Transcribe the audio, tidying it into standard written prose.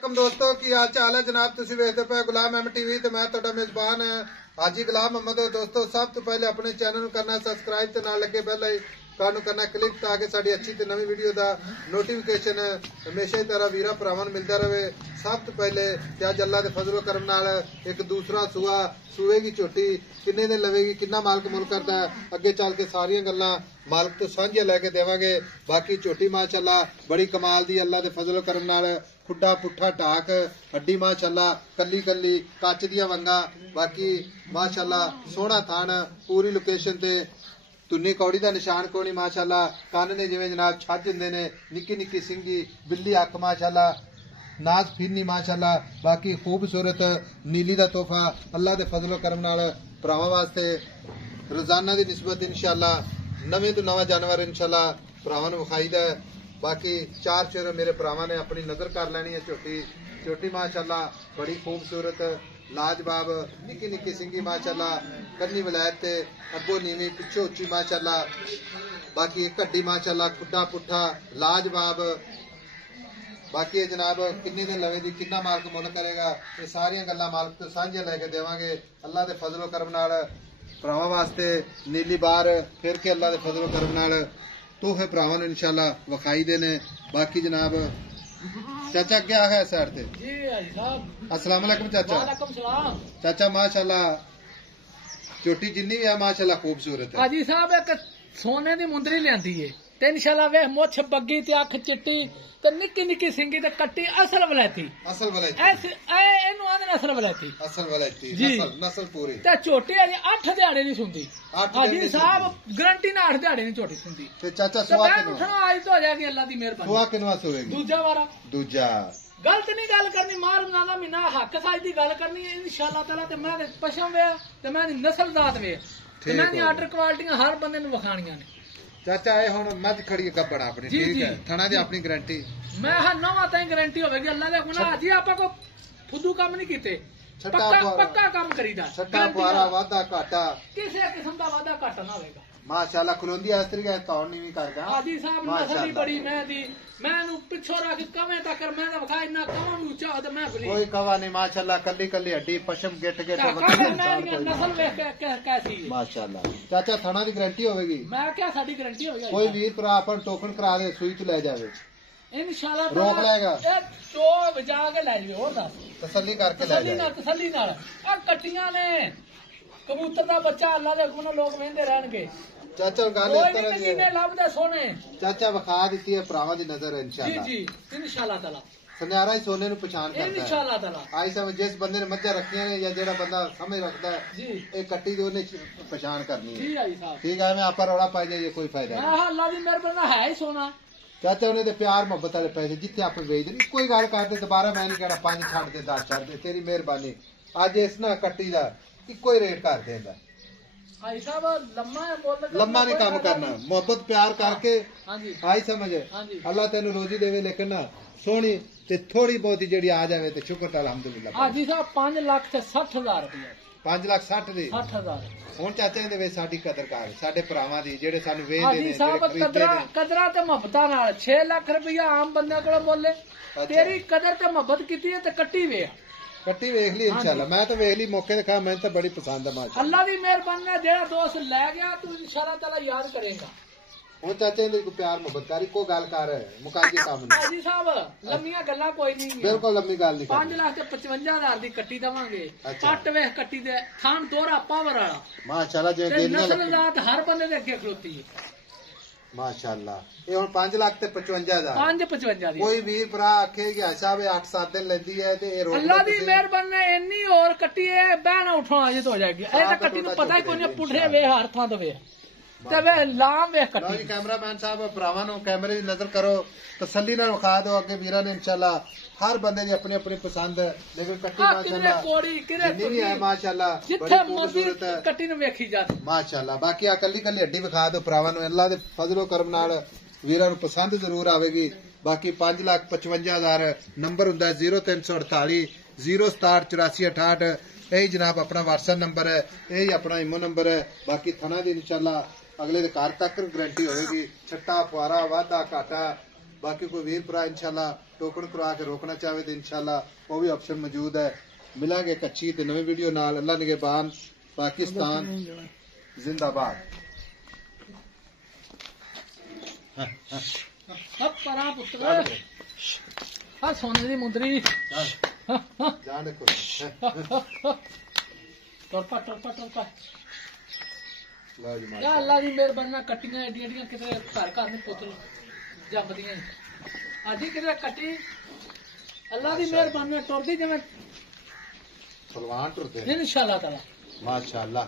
दोस्तों की हाल चाल है जनाब तुसी वेखदे पे गुलाम एम टीवी ते मैं तुहाडा मेजबान हाजी गुलाम मोहम्मद। दोस्तों सब तो पहले अपने चैनल करना सबसक्राइब ते नाल लगे बेल आइकन करना क्लिक ताकि साडी अच्छी ते नवी वीडियो दा नोटिफिकेशन हमेशा ही तरह वीरा भरावां नूं मिलदा रहे। सब तो पहले ते अज अल्लाह दे फजलो करम नाल एक दूसरा सूआ सूए की झोटी किन्ने दिन लवेगी किन्ना मालक मुल करदा अगे चल के सारियां गल्लां मालक तो सांझियां लैके देवांगे। बाकी झोटी माशाअल्लाह बड़ी कमाल दी अल्लाह दे फजलो करम नाल खुड्डा पुट्ठा ढाक हड्डी माशाअल्लाह कली कली कच दियां वंगा बाकी माशाअल्लाह सोहना थान पूरी लोकेशन ते तुन्नी कौड़ी दा निशान कोनी माशाअल्लाह कन्न ने जिवें जनाब छज हुंदे ने निक्की निक्की सिंगी बिल्ली अख माशाअल्लाह नाज फिरनी माशाअल्लाह बाकी खूबसूरत नीली दा तोहफा अल्लाह दे फजलो करम नाल भरावां वास्ते रोजाना दी निस्बत इंशाअल्लाह नवे तो नवा जानवर इंशाअल्लाह भरावां नूं विखाईदा। बाकी चार चेहरे मेरे भरावां ने अपनी नजर कर लैनी है। झोटी झोटी माशाअल्लाह बड़ी खूबसूरत लाजवाब निक्की निक्की सिंगी माशाअल्लाह कन्नी वलैत ते अगो नीवी पिछो उच्ची माशाअल्लाह बाकी एक हड्डी माशाअल्लाह खुड्डा पुट्ठा लाजवाब। बाकी जनाब किन्नी दिन लवेगी किन्ना मालक मुल करेगा ये सारियां गल्लां मालक तो सांझियां लैके देवांगे अल्लाह दे फजलो करम नाल भरावां वास्ते नीली बार फिर के अल्लाह दे फजलो करम नाल तोहफे भरावां नूं इंशाअल्लाह विखाई दे ने। बाकी जनाब चाचा क्या है सैर ते जी हाजी साहब अस्सलाम वालेकुम चाचा। वालेकुम सलाम चाचा माशाअल्लाह झोटी जिन्नी भी है माशाअल्लाह खूबसूरत है। हाजी साहब एक सोने दी मुंदरी लियांदी है ते इंशाअल्लाह वे मुछ बग्गी ते अख चिट्टी ते निक्की निक्की सिंगी ते कट्टी असल वलैती ऐस एनु आंदे असल वलैती नस्ल पूरी ते झोटी अजे 8 दिहाड़े नहीं सुंदी। हाजी साहब गारंटी ना 8 दिहाड़े नहीं झोटी सुंदी ते चाचा सुआ किनो आज तो हो जाएगी अल्लाह दी मेहरबानी। सुआ किनवा सोएगी दूजा वारा दूजा गलत नहीं गल करनी मार नाला महीना हक साज दी गल करनी है इंशाअल्लाह ताला ते मैं पशम वे ते मैं नस्लदात वे ते मैं आर्डर क्वालिटियां हर बंदे नूं विखाणियां ने। चाचा ये हुण मझ खड़ी गब्बड़ अपनी ठीक है थणा दी अपनी गारंटी मैं हां नवा ताई गारंटी होवेगी अल्लाह दे गुनाह जी आपा को फुद्दू काम नहीं कीते पक्का काम करीदा छट्टा पारा वादा घाटा किसी किस्म दा वादा घाटा ना होवेगा माशाअल्लाह खलोंदी अस्त्री का कौन नहीं भी करदा। हाजी साहब नस्ल बड़ी मैं दी मैनू पिछो रख कवे तक मैं वखा इना कवा ऊंचा ते मैं भरी कोई कवा नहीं माशाअल्लाह कल्ली कल्ली हड्डी पशम गिट गिट नस्ल वेख कैसी माशाअल्लाह। चाचा थाना दी गारंटी होवेगी मैं क्या साडी गारंटी होवेगी कोई वीर भरा अपन टोकन करा दे सुई तो ले जावे इंशाअल्लाह रोक लेगा चो बजा के ले जावे और दस तसल्ली करके ले जावे तसल्ली नाल आ कट्टियां ने कबूतर दा बच्चा अल्लाह दे गुण लोग वेंदे रहणगे। चाचा गल इस तरह दी है लभदे सोने चाचा विखा दी है भरावां दी नजर इंशाअल्लाह जी जी इंशाअल्लाह ताला सुनहरा ही सोने नूं पहचान करदा है इंशाअल्लाह ताला। आई समझ जिस बंदे ने मज्जा रखियां ने या जेड़ा बंदा समझ रखदा है जी ए कट्टी दी ओने पहचान करनी है। जी आई साहब ठीक है मैं आपा रौला पाई जाइए कोई फायदा नहीं। हां अल्लाह दी मेहरबानी है ही सोना चाचा उन्हें ते प्यार मोहब्बत वाले पैसे जिथे आप भेज दे कोई गल करते दोबारा मैं नहीं कहना 5 छड़ दे 10 छड़ दे तेरी मेहरबानी अज इस ना कट्टी दा इको ही रेट कर देंदा आई साहब लम्मा नहीं काम करना मोहब्बत प्यार करके हाजी आई समझ अल्लाह तेन रोजी देवे लेकिन ना सोहनी ते थोड़ी बहुत जेड़ी आ जावे ते शुक्र अल्हम्दुलिल्लाह। हाजी साहब 5 लाख ते 60,000 रुपया 5 लाख 60 दी 60,000 ਹੁਣ ਚਾਚੇ ਦੇ ਵਿੱਚ ਸਾਡੀ ਕਦਰ ਕਰ ਸਾਡੇ ਭਰਾਵਾਂ ਦੀ ਜਿਹੜੇ ਸਾਨੂੰ ਵੇਚਦੇ ਹਾਜੀ ਨੇ ਸਾਹਿਬ ਕਦਰਾਂ ਤੇ ਮੁਹੱਬਤਾਂ ਨਾਲ 6 ਲੱਖ ਰੁਪਇਆ ਆਮ ਬੰਦਿਆਂ ਕੋਲ ਬੋਲੇ ਤੇਰੀ ਕਦਰ ਤੇ ਮੁਹੱਬਤ ਕੀਤੀ ਹੈ ਤੇ ਕੱਟੀ ਵੇ ਕੱਟੀ ਵੇਖ ਲਈ ਇਨਸ਼ਾਅੱਲਾ ਮੈਂ ਤਾਂ ਵੇਖ ਲਈ ਮੌਕੇ ਤੇ ਖਾ ਮੈਨੂੰ ਤਾਂ ਬੜੀ ਪਸੰਦ ਆ ਮਾਸ਼ਾ ਅੱਲਾ ਦੀ ਮਿਹਰਬਾਨੀ ਨਾਲ ਜਿਹੜਾ ਦੋਸਤ ਲੈ ਗਿਆ ਤੂੰ ਇਨਸ਼ਾਅੱਲਾ ਤਾਲਾ ਯਾਦ ਕਰੇਗਾ। ਹੁਣ ਚਾਚੇ ਦੇ ਕੋ ਪਿਆਰ ਮੁਹੱਬਤ ਕਰੀ ਕੋ ਗੱਲ ਕਰ ਮੁਕਾਜੀ ਕੰਮ ਨਹੀਂ ਹਾਜੀ ਸਾਹਿਬ ਲੰਮੀਆਂ ਗੱਲਾਂ ਕੋਈ ਨਹੀਂ ਬਿਲਕੁਲ ਲੰਮੀ ਗੱਲ ਨਹੀਂ 5 ਲੱਖ ਤੇ 55,000 ਦੀ ਕੱਟੀ ਦਵਾਂਗੇ ਕੱਟ ਵੇਖ ਕੱਟੀ ਦੇ ਥਾਨ ਦੋਹਰਾ ਪਾਵਰ ਵਾਲਾ ਮਾਸ਼ਾਅੱਲਾ ਜੇ ਦੇਨੀਆਂ ਨਸਲਦਾਤ ਹਰ ਬੰਦੇ ਦੇ ਅੱਗੇ ਖਲੋਤੀ ਹੈ ਮਾਸ਼ਾਅੱਲਾ। ਇਹ ਹੁਣ 5 ਲੱਖ ਤੇ 55,000 555 ਦੀ ਕੋਈ ਵੀਰ ਭਰਾ ਆਖੇ ਕਿ ਸਾਹਿਬ 8-7 ਦਿਨ ਲੈਂਦੀ ਹੈ ਤੇ ਇਹ ਅੱਲਾ ਦੀ ਮਿਹਰਬਾਨੀ ਨਾਲ ਇੰਨੀ ਹੋਰ ਕੱਟੀ ਹੈ ਬਹਿਣਾ ਉਠਣਾ ਅਜੇ ਤੋਂ ਹੋ ਜਾਏਗੀ ਇਹ ਤਾਂ ਕੱਟੀ ਨੂੰ ਪਤਾ ਹੀ ਕੋਈ ਨਹੀਂ ਪੁੱਠੇ ਵੇ ਹਰ ਥਾਂ ਤੋਂ ਵੇ ਤੇ ਵੇ ਲਾਮ ਵੇ ਕੱਟੀ। ਜੀ ਕੈਮਰਾਮੈਨ ਸਾਹਿਬ ਭਰਾਵਾਂ ਨੂੰ ਕੈਮਰੇ ਦੀ ਨਜ਼ਰ ਕਰੋ ਤਸੱਲੀ ਨਾਲ ਵਿਖਾ ਦਿਓ ਅੱਗੇ ਵੀਰਾਂ ਨੇ ਇਨਸ਼ਾਅੱਲਾ ਹਰ ਬੰਦੇ ਦੀ ਆਪਣੀ ਆਪਣੀ ਪਸੰਦ ਹੈ ਲੇਕਿਨ ਕੱਟੀ ਮਾਸ਼ਾਅੱਲਾ ਕੋੜੀ ਕਿਰੇ ਨਹੀਂ ਹੈ ਮਾਸ਼ਾਅੱਲਾ ਜਿੱਥੇ ਮਰਜ਼ੀ ਕੱਟੀ ਨੂੰ ਵੇਖੀ ਜਾ ਮਾਸ਼ਾਅੱਲਾ। ਬਾਕੀ ਆ ਕੱਲੀ ਕੱਲੀ ਹੱਡੀ ਵਿਖਾ ਦਿਓ ਭਰਾਵਾਂ ਨੂੰ ਅੱਲਾ ਦੇ ਫਜ਼ਲੋ ਕਰਮ ਨਾਲ ਵੀਰਾਂ ਨੂੰ ਪਸੰਦ ਜ਼ਰੂਰ ਆਵੇਗੀ। ਬਾਕੀ 5,55,000 ਨੰਬਰ ਹੁੰਦਾ 0348 0678468 ਇਹ ਜਨਾਬ ਆਪਣਾ WhatsApp ਨੰਬਰ ਹੈ ਇਹ ਆਪਣਾ ਇਮੋ ਨੰਬਰ ਹੈ। ਬਾਕੀ ਥਣਾ ਦੀ ਇਨਸ਼ਾਅੱਲਾ अगले घर तक गारंटी होगी छट्टा फुआरा वाधा घाटा बाकी कोई वीर भरा इंशाल्लाह टोकन करवा के रोकना चाहे तो इंशाल्लाह वो भी ऑप्शन मौजूद है। मिलांगे एक अच्छी ते नवी वीडियो नाल। अल्लाह निगहबान, पाकिस्तान जिंदाबाद। सोने दी मुंदरी जान देखो टरपा टरपा टरपा या अल्लाह दी मेहरबानी नाल कट्टियां एडियां एडियां किते घर घर ने पुत्र जमदियां अजी किते कट्टी अल्लाह दी मेहरबानी नाल टुरदी जिवें पहलवान टुरदे इंशाअल्लाह ताला माशाअल्लाह।